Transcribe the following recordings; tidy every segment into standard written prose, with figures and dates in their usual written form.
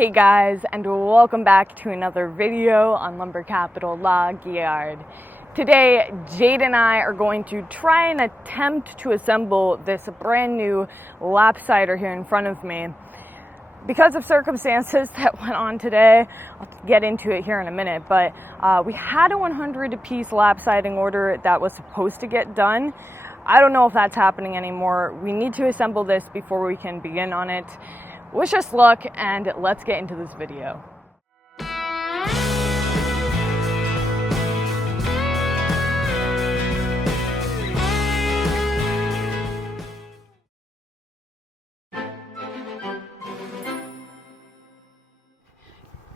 Hey guys, and welcome back to another video on Lumber Capital Log Yard. Today, Jade and I are going to try and attempt to assemble this brand new lopsider here in front of me. Because of circumstances that went on today, I'll get into it here in a minute, but we had a 100-piece lopsiding order that was supposed to get done. I don't know if that's happening anymore. We need to assemble this before we can begin on it. Wish us luck, and let's get into this video.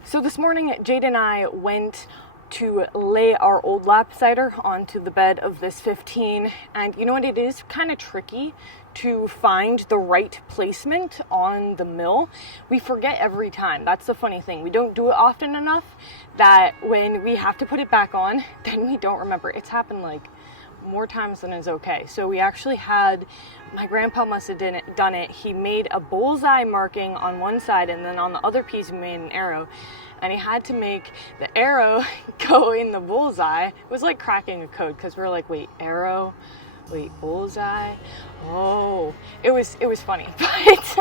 So this morning, Jade and I went to lay our old lopsider onto the bed of this 15, and you know what, it is kind of tricky to find the right placement on the mill. We forget every time. That's the funny thing. We don't do it often enough that when we have to put it back on, then we don't remember. It's happened like more times than is okay. So we actually had, my grandpa must have done it. He made a bullseye marking on one side, and then on the other piece he made an arrow. And he had to make the arrow go in the bullseye. It was like cracking a code, because we were like, wait, arrow? Wait, bullseye? Oh, it was funny. But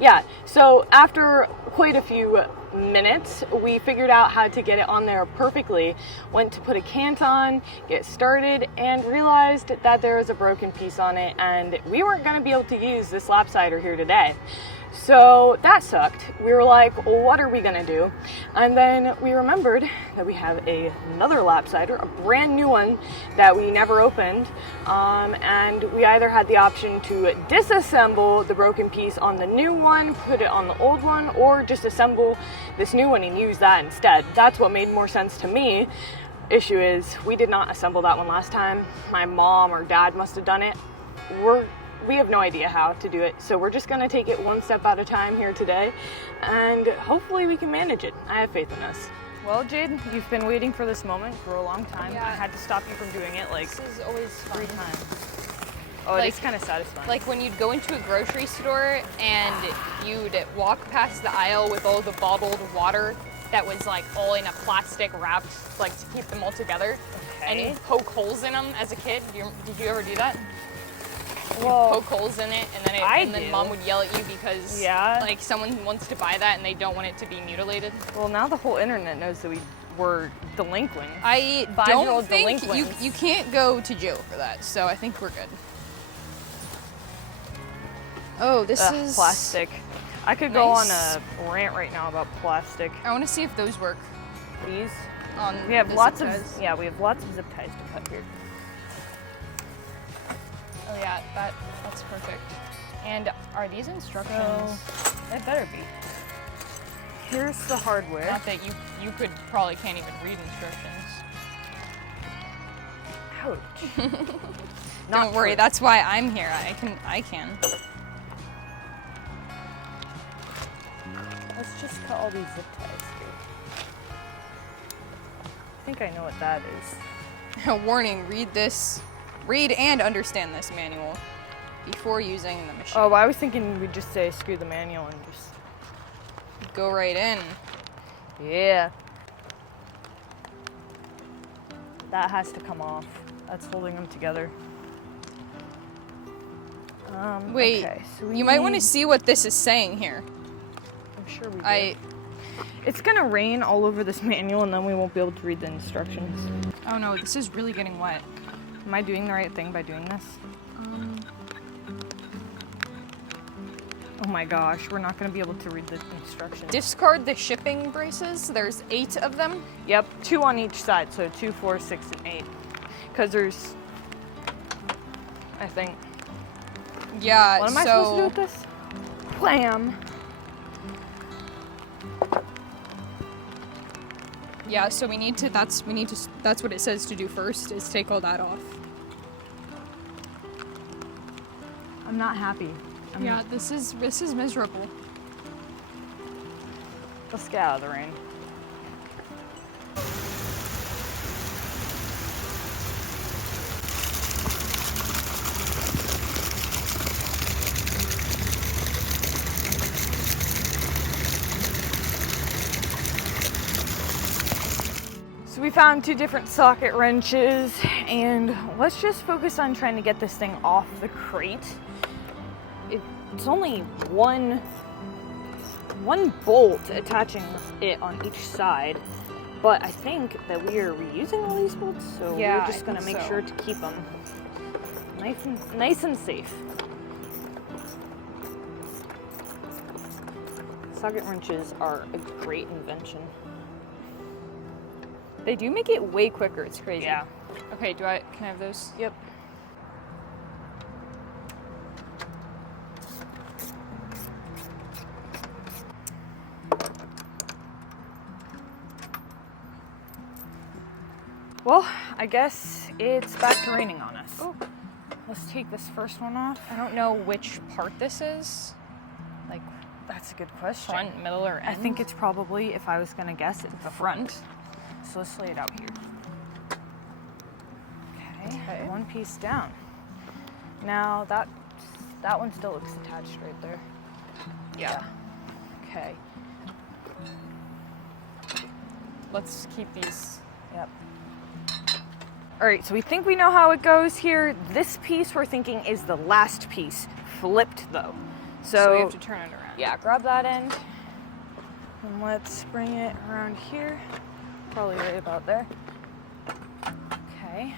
yeah, so after quite a few minutes, we figured out how to get it on there perfectly. Went to put a cant on, get started, and realized that there was a broken piece on it, and we weren't going to be able to use this lopsider here today. So that sucked. We were like, well, what are we gonna do? And then we remembered that we have another lopsider, a brand new one that we never opened. And we either had the option to disassemble the broken piece on the new one, put it on the old one, or just assemble this new one and use that instead. That's what made more sense to me. Issue is, we did not assemble that one last time. My mom or dad must have done it. We have no idea how to do it, so we're just gonna take it one step at a time here today, and hopefully we can manage it. I have faith in us. Well, Jade, you've been waiting for this moment for a long time. Yeah. I had to stop you from doing it like this is always fun. 3 times. Oh, like, it's kind of satisfying. Like when you'd go into a grocery store and you'd walk past the aisle with all the bottled water that was like all in a plastic wrapped, like to keep them all together. Okay. And you'd poke holes in them as a kid. Did you ever do that? Well, poke holes in it, and then mom would yell at you because like someone wants to buy that and they don't want it to be mutilated. Well, now the whole internet knows that we were delinquent. I don't think you can't go to jail for that, so I think we're good. Oh, this is plastic. I could go on a rant right now about plastic. I want to see if those work. These? We have lots of zip ties to cut here. Oh yeah, that's perfect. And are these instructions? So, they better be. Here's the hardware. Not that you probably can't even read instructions. Ouch. Don't worry, that's why I'm here. I can. Let's just cut all these zip ties here. I think I know what that is. Warning, read and understand this manual before using the machine. Oh, well, I was thinking we'd just say screw the manual and just go right in. Yeah. That has to come off. That's holding them together. Wait, okay, so you might want to see what this is saying here. I'm sure we do. It's gonna rain all over this manual, and then we won't be able to read the instructions. Oh no, this is really getting wet. Am I doing the right thing by doing this? Oh my gosh, we're not going to be able to read the instructions. Discard the shipping braces. There's 8 of them. Yep, 2 on each side, so 2, 4, 6, and 8. Because there's, I think. Yeah, what am I supposed to do with this? Wham! Yeah, so that's what it says to do first, is take all that off. I'm not happy. Yeah, this is miserable. Let's get out of the rain. So we found 2 different socket wrenches, and let's just focus on trying to get this thing off the crate. It's only one bolt attaching it on each side, but I think that we are reusing all these bolts, so Yeah, we're just I gonna think make so. sure to keep them nice and safe. Socket wrenches are a great invention. They do make it way quicker. It's crazy. Yeah. Okay, can I have those? Yep. Well, I guess it's back to raining on us. Oh. Let's take this first one off. I don't know which part this is. Like That's a good question. front, middle, or end. I think it's probably, if I was gonna guess, it's the front. So let's lay it out here. Okay, one piece down. Now that one still looks attached right there. Yeah. Okay. Let's keep these. Yep. All right, so we think we know how it goes here. This piece we're thinking is the last piece, flipped though. So we have to turn it around. Yeah, grab that end, and let's bring it around here. Probably right about there. Okay.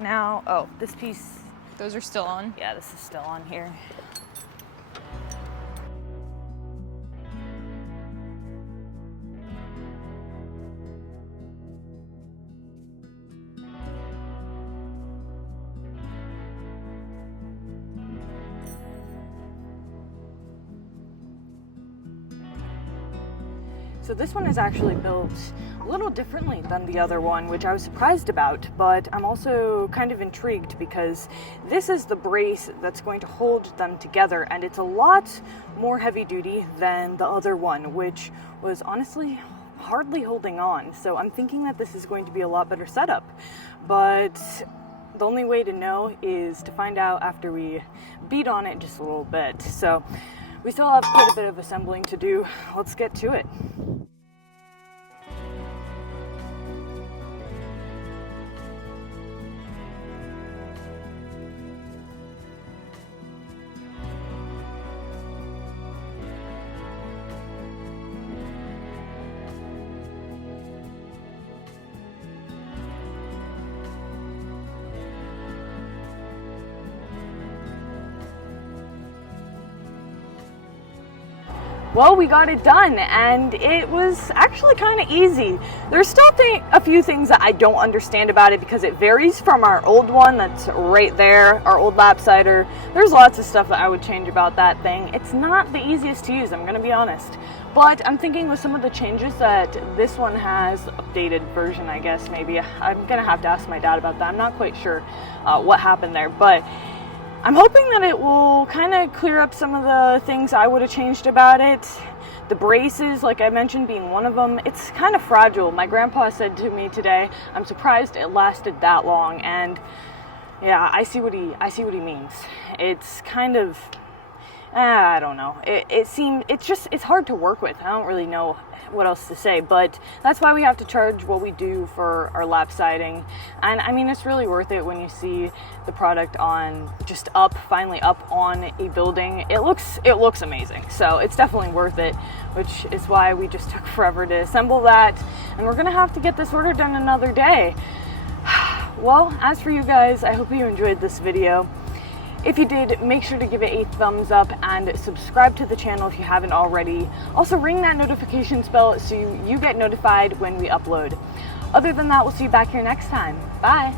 Now, oh, this piece, Those are still on. yeah, this is still on here. So this one is actually built a little differently than the other one, which I was surprised about, but I'm also kind of intrigued because this is the brace that's going to hold them together, and it's a lot more heavy duty than the other one, which was honestly hardly holding on. So I'm thinking that this is going to be a lot better setup, but the only way to know is to find out after we beat on it just a little bit. So we still have quite a bit of assembling to do. Let's get to it. Well, we got it done, and it was actually kind of easy. There's still a few things that I don't understand about it because it varies from our old one that's right there, our old lapsider. There's lots of stuff that I would change about that thing. It's not the easiest to use, I'm gonna be honest. But I'm thinking with some of the changes that this one has, updated version, I guess, maybe. I'm gonna have to ask my dad about that. I'm not quite sure what happened there, but I'm hoping that it will kind of clear up some of the things I would have changed about it. The braces, like I mentioned, being one of them, it's kind of fragile. My grandpa said to me today, I'm surprised it lasted that long, and yeah, I see what he means. It's kind of, I don't know. It's hard to work with. I don't really know what else to say, but that's why we have to charge what we do for our lap siding. And I mean, it's really worth it when you see the product finally up on a building. It looks amazing. So it's definitely worth it, which is why we just took forever to assemble that. And we're gonna have to get this order done another day. Well, as for you guys, I hope you enjoyed this video. If you did, make sure to give it a thumbs up and subscribe to the channel if you haven't already. Also ring that notifications bell so you get notified when we upload. Other than that, we'll see you back here next time. Bye!